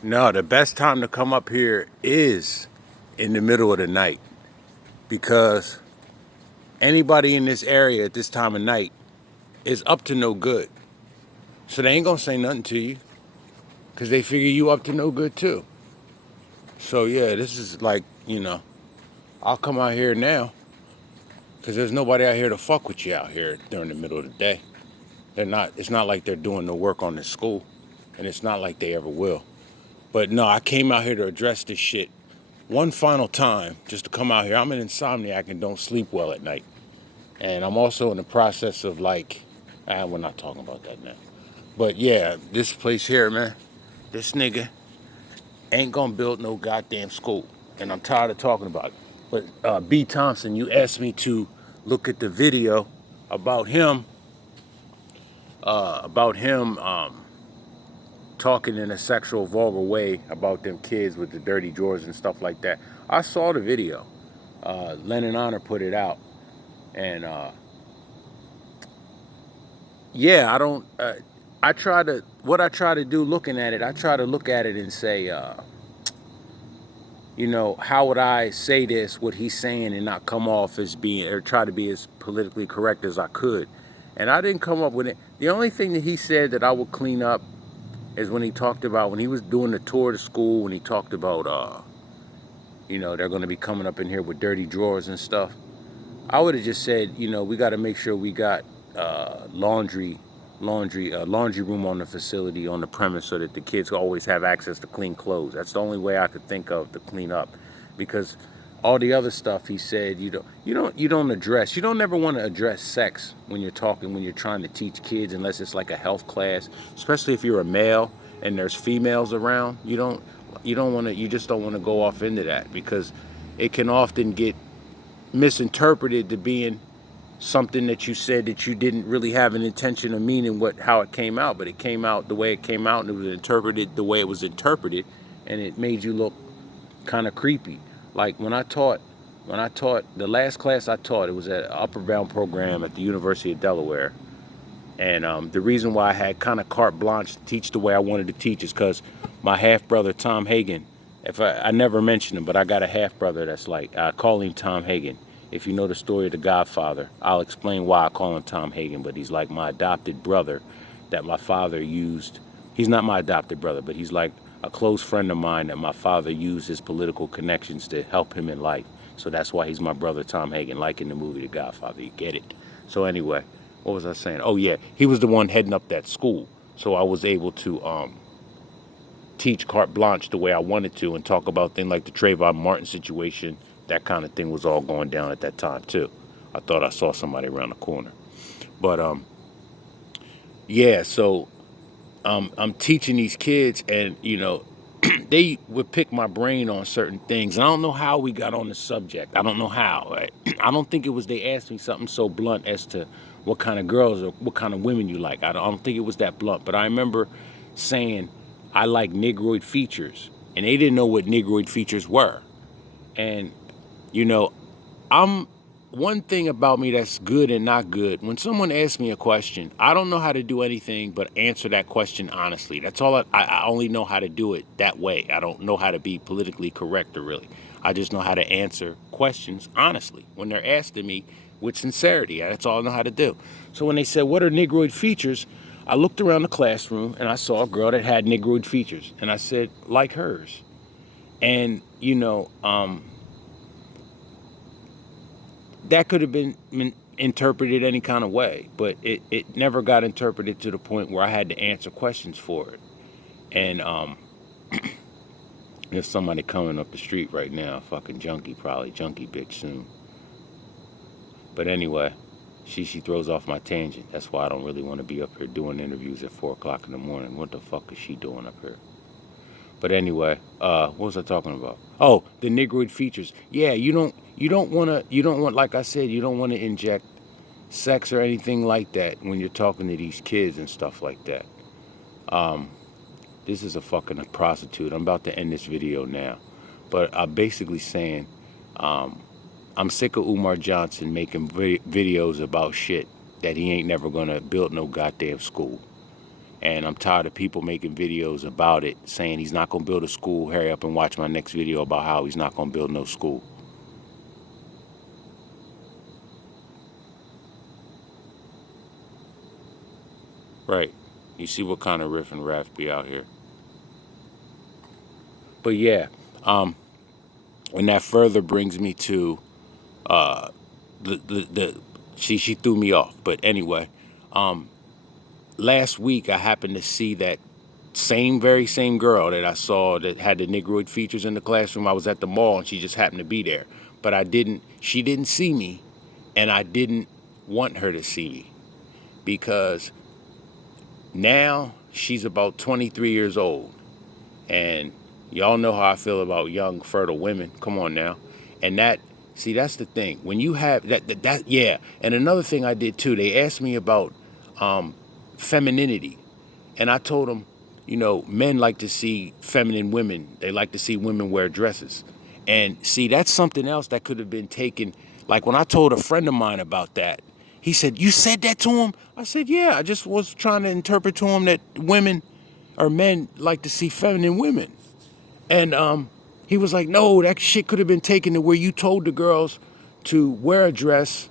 No, the best time to come up here is in the middle of the night because anybody in this area at this time of night is up to no good. So they ain't gonna say nothing to you because they figure you up to no good too. So yeah, this is like, I'll come out here now because there's nobody out here to fuck with you out here during the middle of the day. It's not like they're doing no work on this school, and it's not like they ever will. But no, I came out here to address this shit one final time just to come out here. I'm an insomniac and don't sleep well at night. And I'm also in the process of we're not talking about that now. But yeah, this place here, man, this nigga ain't gonna build no goddamn school. And I'm tired of talking about it. But B. Thompson, you asked me to look at the video about him, talking in a sexual, vulgar way about them kids with the dirty drawers and stuff like that. I saw the video. Lennon Honor put it out. And yeah, I don't. What I try to do looking at it, I try to look at it and say, how would I say this, what he's saying, and not come off as being, or try to be as politically correct as I could. And I didn't come up with it. The only thing that he said that I would clean up is when he talked about, when he was doing the tour of the school, when he talked about, they're going to be coming up in here with dirty drawers and stuff. I would have just said, we got to make sure we got laundry room on the facility, on the premise, so that the kids always have access to clean clothes. That's the only way I could think of to clean up, because all the other stuff he said, you don't address. You don't never want to address sex when you're trying to teach kids, unless it's like a health class, especially if you're a male and there's females around. You just don't want to go off into that, because it can often get misinterpreted to being something that you said that you didn't really have an intention of meaning how it came out, but it came out the way it came out, and it was interpreted the way it was interpreted, and it made you look kind of creepy. Like when I taught the last class I taught, it was at an upper bound program at the University of Delaware. And the reason why I had kind of carte blanche to teach the way I wanted to teach is because my half brother Tom Hagen, if I never mentioned him, but I got a half brother that's like, I call him Tom Hagen. If you know the story of the Godfather, I'll explain why I call him Tom Hagen. But he's like my adopted brother that my father used. He's not my adopted brother, but he's like a close friend of mine that my father used his political connections to help him in life. So that's why he's my brother Tom Hagen, like in the movie The Godfather. You get it? So anyway, what was I saying? Oh yeah, he was the one heading up that school, so I was able to teach carte blanche the way I wanted to, and talk about things like the Trayvon Martin situation. That kind of thing was all going down at that time too. I thought I saw somebody around the corner, but yeah. So I'm teaching these kids, and they would pick my brain on certain things. And I don't know how we got on the subject. I don't know how. Right? I don't think it was they asked me something so blunt as to what kind of girls or what kind of women you like. I don't think it was that blunt. But I remember saying I like Negroid features, and they didn't know what Negroid features were. And you know, I'm one thing about me that's good and not good. When someone asks me a question, I don't know how to do anything but answer that question honestly. That's all. I only know how to do it that way. I don't know how to be politically correct or really. I just know how to answer questions honestly when they're asking me with sincerity. That's all I know how to do. So when they said, "What are Negroid features?" I looked around the classroom and I saw a girl that had Negroid features, and I said, "Like hers." And that could have been interpreted any kind of way, but it never got interpreted to the point where I had to answer questions for it. And there's somebody coming up the street right now, fucking junkie, probably junkie bitch soon. But anyway, she throws off my tangent. That's why I don't really want to be up here doing interviews at 4 o'clock in the morning. What the fuck is she doing up here? But anyway, what was I talking about? Oh, the Negroid features. Yeah, like I said, you don't want to inject sex or anything like that when you're talking to these kids and stuff like that. This is a fucking prostitute. I'm about to end this video now, but I'm basically saying, I'm sick of Umar Johnson making videos about shit that he ain't never gonna build no goddamn school. And I'm tired of people making videos about it, saying he's not going to build a school. Hurry up and watch my next video about how he's not going to build no school. Right. You see what kind of riff and raff be out here. But yeah, and that further brings me to the she threw me off. But anyway, last week I happened to see that very same girl that I saw that had the Negroid features in the classroom. I was at the mall and she just happened to be there. But she didn't see me, and I didn't want her to see me because now she's about 23 years old. And y'all know how I feel about young, fertile women. Come on now. And that's the thing. When you have yeah. And another thing I did too, they asked me about femininity. And I told them, men like to see feminine women. They like to see women wear dresses. And see, that's something else that could have been taken. Like when I told a friend of mine about that, he said, "You said that to him?" I said, "Yeah, I just was trying to interpret to him that women or men like to see feminine women." And he was like, "No, that shit could have been taken to where you told the girls to wear a dress